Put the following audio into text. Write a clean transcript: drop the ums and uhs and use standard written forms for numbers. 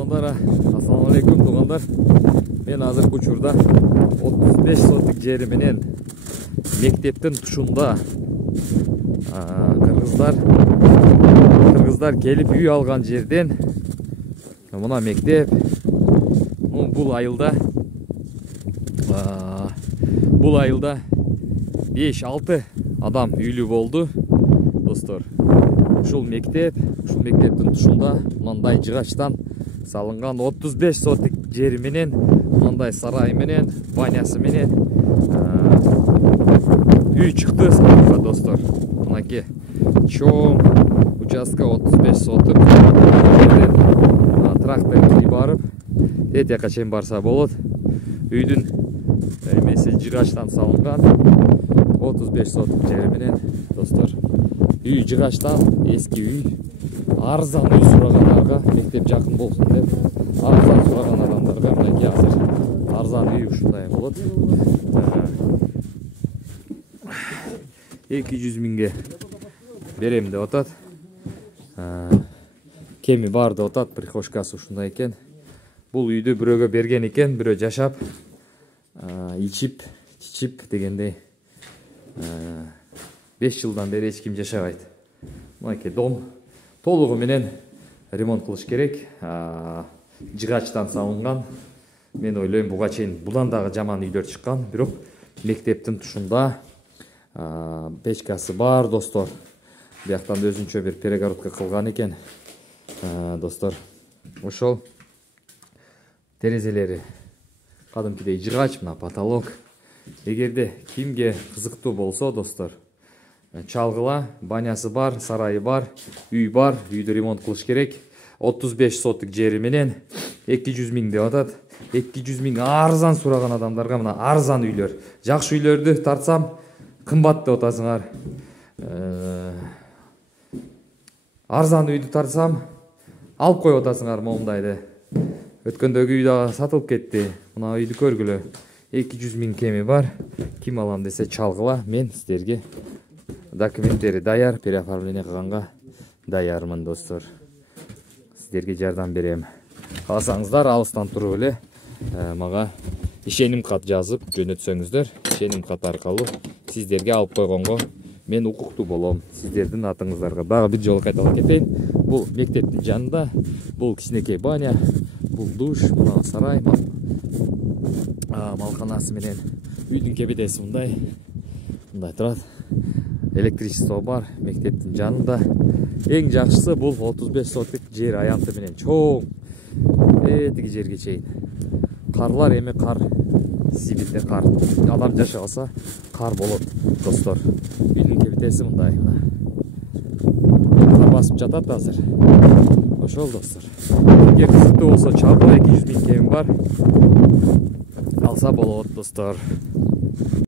Туугандар, assalomu alaykum туугандар. Мен азыр учурда 35 соттук жери менен мектептин тушунда кыргыздар келип үй алган жерден мына мектеп бул айылда 5-6 адам үйлүү болду достор. Ушул мектептин тушунда мындай жыгачтан салынган 35 соттук жери менен мындай сарай менен банясы менен үй чыкты достор. Мынакей чоң участка 35 соттук жерден трактор кирип барып этияка чейин барса болот. Үйдүн эмеси жыгачтан салынган 35 соттук жери менен достор. Үй жыгачтан эски үй, арзан үй сурагандарга, мектеп жакын болсун деп арзан сураган адамдарга мынакей азыр арзан үй ушундай болот. 200 миңге берем деп атат. Кеми бар деп атат, прихожкасы ушундай экен. Бул үйдү бирөөгө берген экен, бирөө жашап, ичип дегендей 5 жылдан бери эч ким жашабайт. Мынакей дом толугу менен ремонт кылыш керек. Жыгачтан салынган. Мен ойлойм буга чейин будан дагы жаман үйлөр чыккан, бирок мектептин тушунда печкасы бар достор. Бияктан өзүнчө бир перегородка кылган экен достор. Ошол терезелери кадимкидей жыгач, мына потолок. Эгерде кимге кызыктуу болсо достор, чалгыла, банясы бар, сарайы бар, үй бар, үйдү ремонт кылыш керек. 35 соттук жери менен 200 миң деп атат. 200 миң арзан сураган адамдарга мына арзан үйлөр. Жакшы үйлөрдү тартсам кымбат деп атасыңар. Арзан үйдү тартсам алып коюп атасыңар момундайды. Өткөндөгү үй да сатылып кетти. Мына үйдү көргүлө. 200 миң кеми бар. Ким алам десе чалгыла, мен сиздерге документтери даяр, переоформление кылганга даярмын достор. Сиздерге жардам берем. Кааласаңыздар алыстан туруп эле мага ишеним кат жазып жөнөтсөңүздөр, ишеним кат аркылуу сиздерге алып койгонго мен укуктуу болом. Сиздердин атыңыздарга дагы бир жолу кайталап кетейин. Бул мектептин жанында, бул кичинекей баня, бул душ, мына сарай, малканасы менен үйдүн кебедеси мындай турат. Электричество бар мектептин жанында. Эң жакшысы бул 35 соттук жер аянты менен чоң. Тиги жерге чейин. Карлар эми кар, Сибирде кар. Адам жашабаса кар болот достор. Үйдүн кебедеси мындай. Кар басып жатат азыр. Ошол достор. Кимге кызыктуу болсо чалгыла, 200 миң кеми бар. Алса болот достор.